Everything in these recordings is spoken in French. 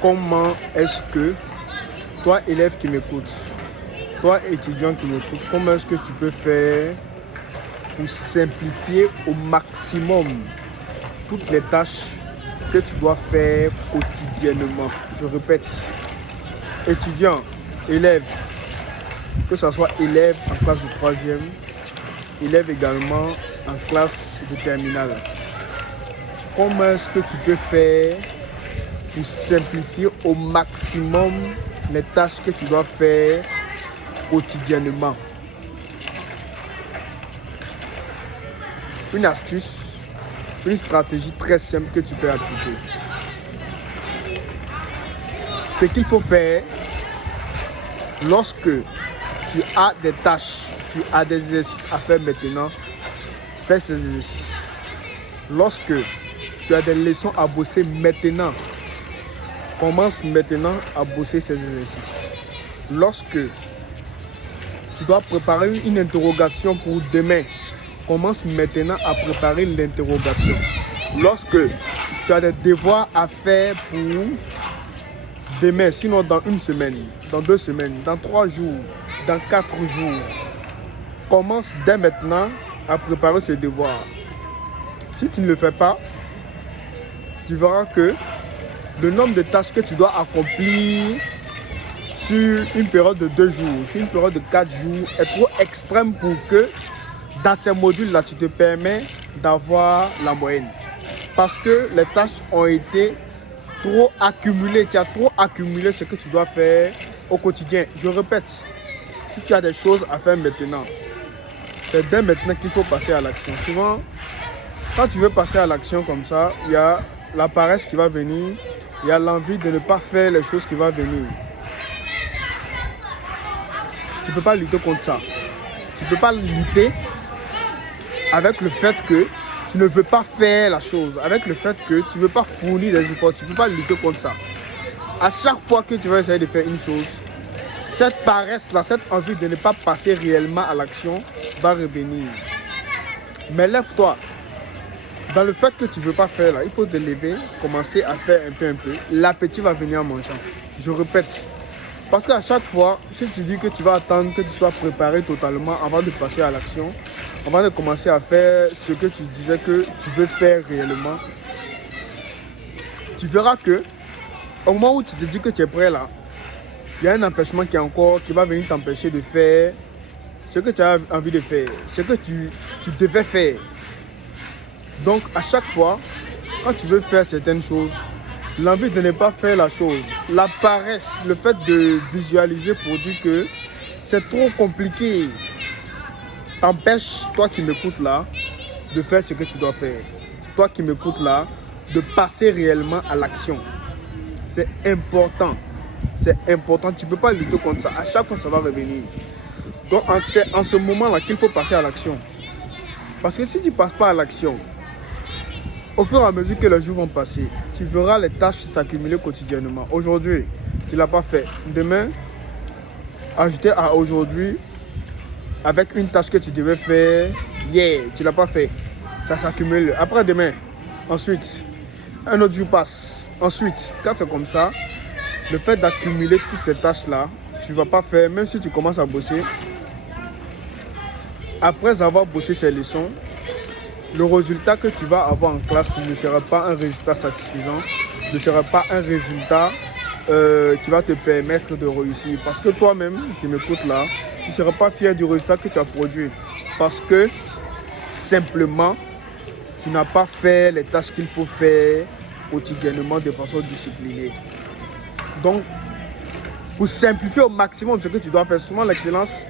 comment est-ce que, toi élève qui m'écoute, toi étudiant qui m'écoute, comment est-ce que tu peux faire pour simplifier au maximum toutes les tâches que tu dois faire quotidiennement. Je répète, étudiant, élève, que ce soit élève en classe de 3e, élève également en classe de terminale. Comment est-ce que tu peux faire pour simplifier au maximum les tâches que tu dois faire quotidiennement? Une astuce, une stratégie très simple que tu peux appliquer. Ce qu'il faut faire lorsque tu as des tâches, tu as des exercices à faire maintenant, fais ces exercices. Lorsque tu as des leçons à bosser maintenant, commence maintenant à bosser ces exercices. Lorsque tu dois préparer une interrogation pour demain, commence maintenant à préparer l'interrogation. Lorsque tu as des devoirs à faire pour demain, sinon dans une semaine, dans 2 semaines, dans 3 jours, dans 4 jours, commence dès maintenant à préparer ce devoir. Si tu ne le fais pas, tu verras que le nombre de tâches que tu dois accomplir sur une période de 2 jours, sur une période de 4 jours, est trop extrême pour que dans ces modules-là, tu te permets d'avoir la moyenne. Parce que les tâches ont été trop accumulées. Tu as trop accumulé ce que tu dois faire au quotidien. Je répète, si tu as des choses à faire maintenant, c'est dès maintenant qu'il faut passer à l'action. Souvent, quand tu veux passer à l'action comme ça, il y a la paresse qui va venir, il y a l'envie de ne pas faire les choses qui vont venir. Tu ne peux pas lutter contre ça. Tu ne peux pas lutter avec le fait que tu ne veux pas faire la chose, avec le fait que tu ne veux pas fournir des efforts. Tu ne peux pas lutter contre ça. À chaque fois que tu vas essayer de faire une chose, cette paresse-là, cette envie de ne pas passer réellement à l'action va revenir. Mais lève-toi. Dans le fait que tu ne veux pas faire là, il faut te lever, commencer à faire un peu. L'appétit va venir en mangeant. Je répète. Parce qu'à chaque fois, si tu dis que tu vas attendre que tu sois préparé totalement avant de passer à l'action, avant de commencer à faire ce que tu disais que tu veux faire réellement, tu verras que au moment où tu te dis que tu es prêt là, il y a un empêchement qui va venir t'empêcher de faire ce que tu as envie de faire, ce que tu devais faire. Donc à chaque fois, quand tu veux faire certaines choses, l'envie de ne pas faire la chose, la paresse, le fait de visualiser pour dire que c'est trop compliqué, t'empêche, toi qui m'écoutes là, de faire ce que tu dois faire. Toi qui m'écoutes là, de passer réellement à l'action. C'est important. C'est important. Tu ne peux pas lutter contre ça. À chaque fois, ça va revenir. Donc, en ce moment-là qu'il faut passer à l'action. Parce que si tu ne passes pas à l'action, au fur et à mesure que les jours vont passer, tu verras les tâches s'accumuler quotidiennement. Aujourd'hui, tu ne l'as pas fait. Demain, ajouter à aujourd'hui, avec une tâche que tu devais faire hier, tu ne l'as pas fait. Ça s'accumule. Après demain, ensuite, un autre jour passe. Ensuite, quand c'est comme ça, le fait d'accumuler toutes ces tâches-là, tu ne vas pas faire, même si tu commences à bosser. Après avoir bossé ces leçons, le résultat que tu vas avoir en classe ne sera pas un résultat satisfaisant, ne sera pas un résultat qui va te permettre de réussir. Parce que toi-même, qui m'écoutes là, tu ne seras pas fier du résultat que tu as produit. Parce que, simplement, tu n'as pas fait les tâches qu'il faut faire quotidiennement de façon disciplinée. Donc, pour simplifier au maximum ce que tu dois faire, souvent l'excellence,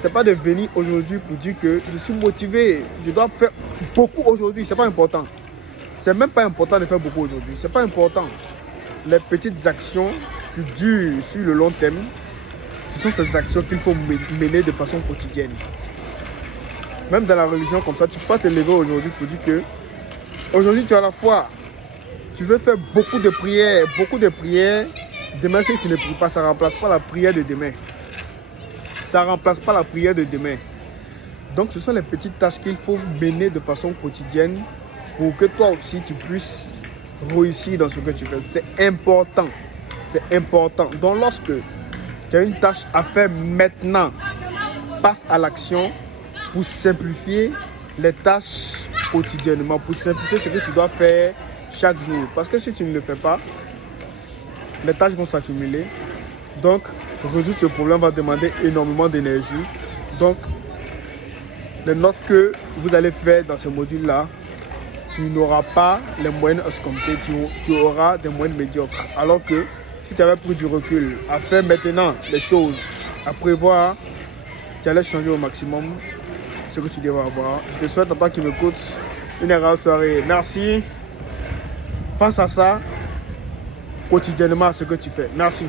c'est pas de venir aujourd'hui pour dire que je suis motivé, je dois faire beaucoup aujourd'hui, c'est pas important. C'est même pas important de faire beaucoup aujourd'hui, c'est pas important. Les petites actions qui durent sur le long terme, ce sont ces actions qu'il faut mener de façon quotidienne. Même dans la religion comme ça, tu peux pas te lever aujourd'hui pour dire que aujourd'hui tu as la foi, tu veux faire beaucoup de prières, demain si tu ne pries pas, ça ne remplace pas la prière de demain. Ça ne remplace pas la prière de demain. Donc ce sont les petites tâches qu'il faut mener de façon quotidienne pour que toi aussi tu puisses réussir dans ce que tu fais. C'est important. C'est important. Donc, lorsque tu as une tâche à faire maintenant, passe à l'action pour simplifier les tâches quotidiennement, pour simplifier ce que tu dois faire chaque jour. Parce que si tu ne le fais pas, les tâches vont s'accumuler. Donc, résoudre ce problème va demander énormément d'énergie. Donc, les notes que vous allez faire dans ce module-là, tu n'auras pas les moyennes escomptées, tu auras des moyennes médiocres. Alors que si tu avais pris du recul à faire maintenant les choses, à prévoir, tu allais changer au maximum ce que tu devrais avoir. Je te souhaite, à toi qui m'écoutes, une agréable soirée. Merci. Pense à ça quotidiennement, à ce que tu fais. Merci.